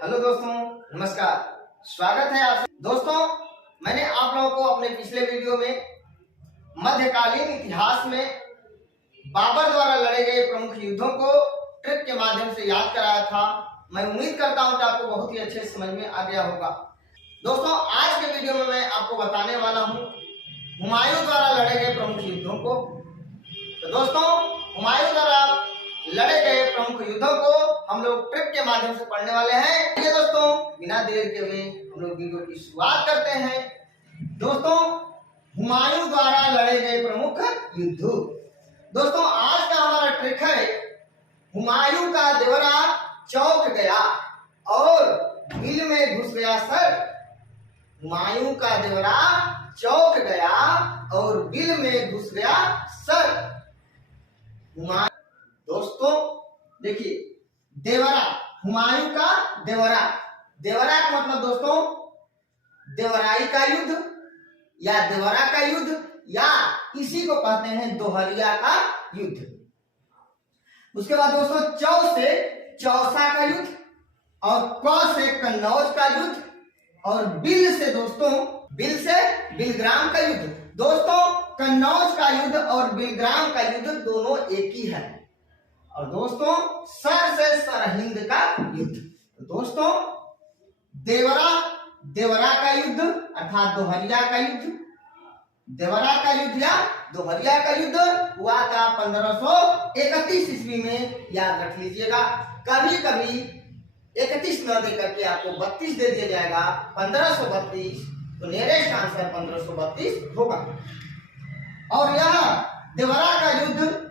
Hello दोस्तों, नमस्कार। स्वागत है आप दोस्तों। मैंने आप लोगों को अपने पिछले वीडियो में मध्यकालीन इतिहास में बाबर द्वारा लड़े गए प्रमुख युद्धों को ट्रिक के माध्यम से याद कराया था। मैं उम्मीद करता हूं कि आपको बहुत ही अच्छे समझ में आ गया होगा। दोस्तों, आज के वीडियो में मैं आपको बताने वाला हूं हुमायूं द्वारा लड़े गए प्रमुख युद्धों को। तो दोस्तों, हुमायूं द्वारा लड़े गए प्रमुख युद्धों को हम लोग ट्रिक के माध्यम से पढ़ने वाले हैं। ये दोस्तों, बिना देर के हुए हम लोग वीडियो की शुरुआत करते हैं। दोस्तों, हुमायूं द्वारा लड़े गए प्रमुख युद्ध। दोस्तों, आज का हमारा ट्रिक है हुमायूं का देवरा चौंक गया और बिल में घुस गया सर। हुमायूं का देवरा चौंक गया और बिल में घुस गया सर। दोस्तों देखिए, देवरा, हुमायूं का देवरा, देवरा का मतलब दोस्तों देवराई का युद्ध या देवरा का युद्ध या इसी को कहते हैं दोहरिया का युद्ध। उसके बाद दोस्तों चौ से चौसा का युद्ध और क से कन्नौज का युद्ध और बिल से दोस्तों बिल से बिलग्राम का युद्ध। दोस्तों, कन्नौज का युद्ध और बिलग्राम का युद्ध दोनों एक ही है। और दोस्तों सर से सरहिंद का युद्ध। तो दोस्तों देवरा, देवरा का युद्ध अर्थात दोहरिया का युद्ध, देवरा का युद्ध या दोहरिया का युद्ध हुआ था 1531 ईस्वी में। याद रख लीजिएगा, कभी कभी 31 न दे करके आपको 32 दे दिया जाएगा, 1532, तो नियरेस्ट आंसर 1532 होगा। और यह देवरा का युद्ध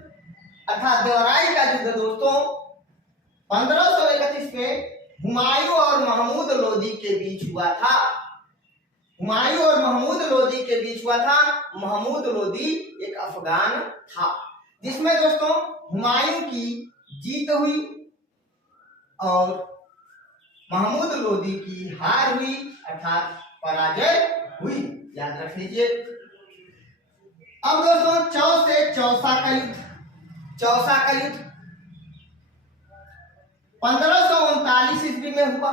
अर्थात देवराई का युद्ध दोस्तों 1531 में हुमायूं और महमूद लोदी के बीच हुआ था। हुमायूं और महमूद लोदी के बीच हुआ था। महमूद लोदी एक अफगान था जिसमें दोस्तों हुमायूं की जीत हुई और महमूद लोदी की हार हुई अर्थात पराजय हुई। याद रख लीजिए। अब दोस्तों चौ से चौसा का युद्ध, चौसा का युद्ध 1539 ईस्वी में हुआ।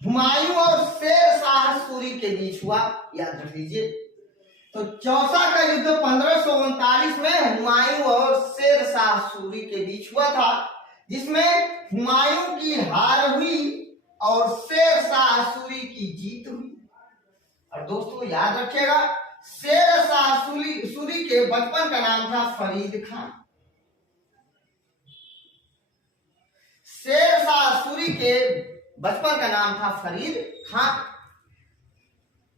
हुमायूं और शेर शाह सूरी के बीच हुआ। याद रख लीजिए। तो चौसा का युद्ध 1539 में हुमायूं और शेर शाह सूरी के बीच हुआ था, जिसमें हुमायूं की हार हुई और शेर शाह सूरी की जीत हुई। और दोस्तों याद रखिएगा, शेर शाह सूरी के बचपन का नाम था फरीद खान। शेर शाह सूरी के बचपन का नाम था फरीद खान।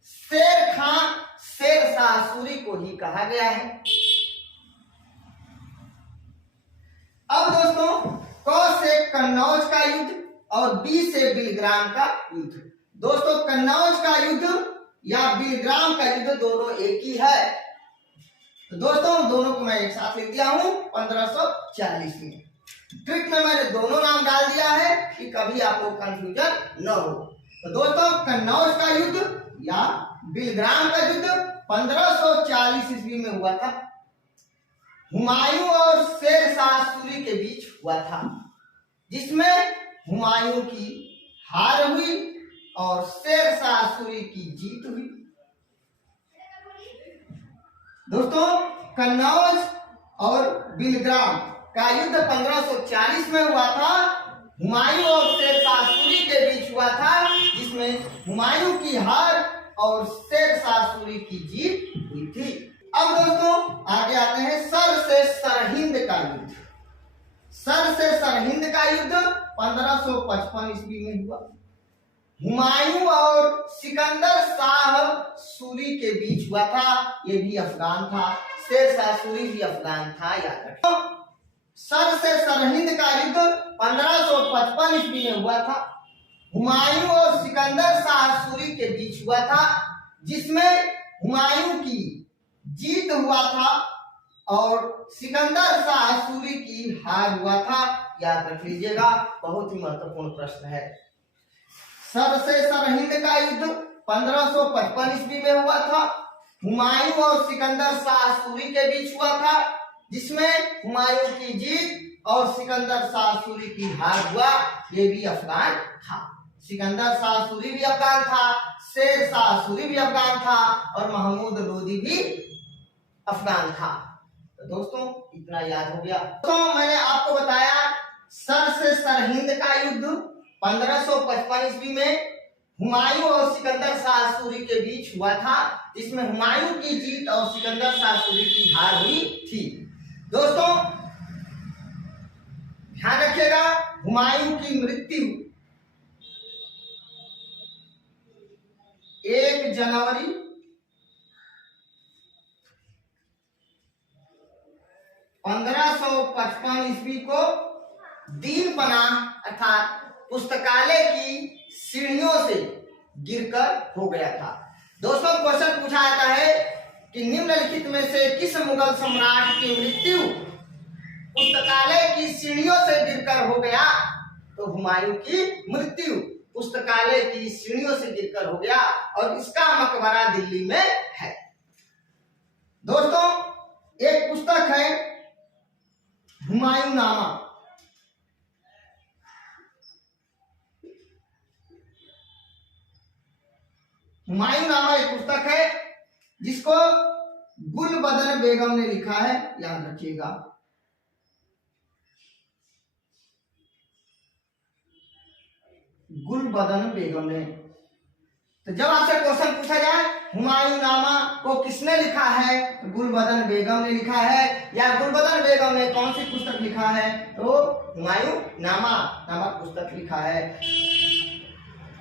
शेर खान शेर शाह सूरी को ही कहा गया है। अब दोस्तों क से कन्नौज का युद्ध और बी से बिलग्राम का युद्ध। दोस्तों कन्नौज का युद्ध या बिलग्राम का युद्ध दोनों एक ही है। तो दोस्तों दोनों को मैं एक साथ लिख दिया हूं 1540 में। ट्रिक में मैंने दोनों नाम डाल दिया है कि कभी आपको कंफ्यूजन न हो। तो दोस्तों कन्नौज का युद्ध या बिलग्राम का युद्ध 1540 ईस्वी में हुआ था। हुमायूं और शेर शाह सूरी के बीच हुआ था, जिसमें हुमायूं की हार हुई और शेर शाह सूरी की जीत हुई। दोस्तों कन्नौज और बिलग्राम का युद्ध 1540 में हुआ था। हुमायूं और शेर शाह सूरी के बीच हुआ था, जिसमें हुमायूं की हार और शेर शाह सूरी की जीत हुई थी। अब दोस्तों आगे आते हैं सर से सरहिंद का युद्ध। सर से सरहिंद का युद्ध 1555 ईस्वी में हुआ। हुमायूं और सिकंदर शाह सूरी के बीच हुआ था। ये भी अफगान था। शेर शाह सूरी भी अफगान था। याद रखो, सर से सरहिंद का युद्ध 1555 ईस्वी में हुआ था। हुमायूं और सिकंदर शाह सूरी के बीच हुआ था, जिसमें हुमायूं की जीत हुआ था और सिकंदर शाह सूरी की हार हुआ था। याद रख लीजिएगा, बहुत ही महत्वपूर्ण प्रश्न है। सर से सरहिंद का युद्ध 1555 ईस्वी में हुआ था। हुमायूं और सिकंदर शाह सूरी के बीच हुआ था, जिसमें हुमायूं की जीत और सिकंदर शाह सूरी की हार हुआ, ये भी अफगान था। सिकंदर शाह सूरी भी अफगान था, शेर शाह सूरी भी अफगान था और महमूद लोदी भी अफगान था। तो दोस्तों इतना याद हो गया। तो मैंने आपको बताया सर से सरहिंद का युद्ध 1555 ईस्वी में हुमायूं और सिकंदर शाह सूरी के बीच हुआ था, जिसमें हुमायूं की जीत और सिकंदर शाह सूरी की हार हुई थी। दोस्तों ध्यान रखिएगा, हुमायूं की मृत्यु 1 जनवरी 1555 ईस्वी को दीन पनाह अर्थात पुस्तकालय की सीढ़ियों से गिरकर हो गया था। दोस्तों क्वेश्चन पूछा जाता है कि निम्नलिखित में से किस मुगल सम्राट की मृत्यु पुस्तकालय की सीढ़ियों से गिरकर हो गया? तो हुमायूं की मृत्यु पुस्तकालय की सीढ़ियों से गिरकर हो गया और इसका मकबरा दिल्ली में है। दोस्तों एक पुस्तक है हुमायूं नामा। हुमायूं नामा एक पुस्तक है जिसको गुलबदन बेगम ने लिखा है, याद रखिएगा। गुलबदन बेगम ने। तो जब आपसे क्वेश्चन पूछा जाए हुमायूं नामा को किसने लिखा है, तो गुलबदन बेगम ने लिखा है, या गुलबदन बेगम ने कौन सी पुस्तक लिखा है, तो हुमायूं नामा नामक पुस्तक लिखा है।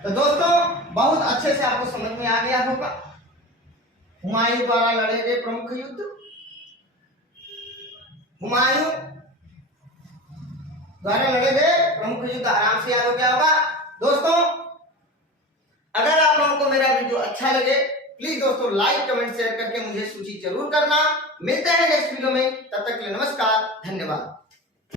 तो दोस्तों बहुत अच्छे से आपको समझ में आ गया होगा हुमायूं द्वारा लड़े गए प्रमुख युद्ध। हुमायूं द्वारा लड़े गए प्रमुख युद्ध आराम से याद हो गया होगा। दोस्तों अगर आप लोगों को मेरा वीडियो अच्छा लगे प्लीज दोस्तों लाइक कमेंट शेयर करके मुझे सूचित जरूर करना। मिलते हैं नेक्स्ट वीडियो में, तब तक के लिए नमस्कार, धन्यवाद।